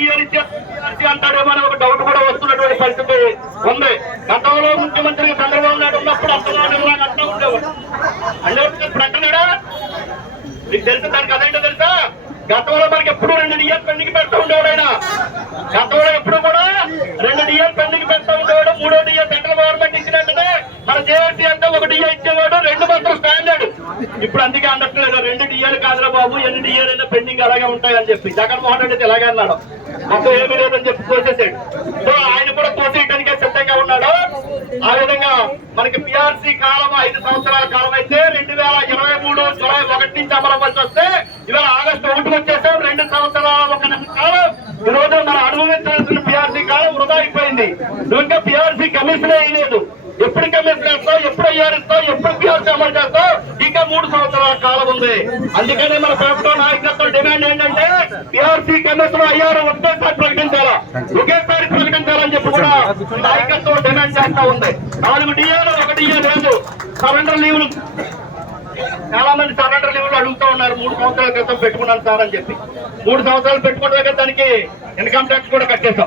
DR అంటాడేమో అని ఒక doubt కూడా వస్తున్నటువంటి పరిస్థితి ఉంది. గతంలో ముఖ్యమంత్రి చంద్రబాబు నాయుడు ఉన్నప్పుడు అంతలా అంటూ ఉండేవాడు. అంటే ఇప్పుడు అంటున్నాడా? మీకు తెలుసు దానికి అదేంటో తెలుసా? గతంలో మనకి ఎప్పుడు 2 డిఆర్ పెండింగ్ పెడతా ఉండేవాడు ఆయన. గతంలో ఎప్పుడు కూడా 2 డిఆర్ పెండింగ్ పెడతా ఉండేవాడు. 3వ డిఆర్ సెంట్రల్ గవర్నమెంట్ ఇచ్చినట్టే మన జేఏసీ అంటే 1 డిఆర్ ఇచ్చేవాడు, 2 మాత్రం స్టాండర్డ్. ఇప్పుడు అందుకే అనట్లేదు 2 డిఆర్ కాదురా బాబు, ఎన్ని డిఆర్ అయినా పెండింగ్ అలాగే ఉంటాయని చెప్పి జగన్మోహన్ రెడ్డి ఇలాగే అన్నాడు. మొత్తం ఏమీ లేదని చెప్పి తోసేసాడు. సో ఆయన కూడా తోసేయడానికే సిద్ధంగా ఉన్నాడు. ఆ విధంగా మనకి పిఆర్సీ కాలం 5 సంవత్సరాల కాలం అయితే 2023 జూలై 1 నుంచి అమలవలసి వస్తే ఇవాళ ఆగస్టు 1 వచ్చేసాం. 2 సంవత్సరాల 1 నెల కాలం ఈ రోజు మనం అనుభవించాల్సిన పిఆర్సీ కాలం వృధా అయిపోయింది. నువ్వు ఇంకా పిఆర్సీ కమిషన్ వేయలేదు. ఎప్పుడు కమిషన్ వేస్తావు, ఎప్పుడు ఐఆర్ ఇస్తావు, ఎప్పుడు పిఆర్సీ అమలు చేస్తావు? ఇంకా 3 సంవత్సరాల కాలం ఉంది. అందుకనే మన ప్రభుత్వ నాయకత్వం డిమాండ్ ఏంటంటే పిఆర్సీ కమిషన్ ఐఆర్ ఒకేసారి ప్రకటించాలా, ఒకేసారి ప్రకటించాలని చెప్పి కూడా నాయకత్వం డిమాండ్ చేస్తా ఉంది. 4 డిఏలు 1 డిఏ లేదు. సరెండర్ లీవ్లు చాలా మంది సరెండర్ లీవ్లు అడుగుతూ ఉన్నారు. 3 సంవత్సరాల క్రితం పెట్టుకున్నాను సార్ అని చెప్పి. 3 సంవత్సరాలు పెట్టుకున్న దగ్గర దానికి ఇన్కమ్ ట్యాక్స్ కూడా కట్టేశాం.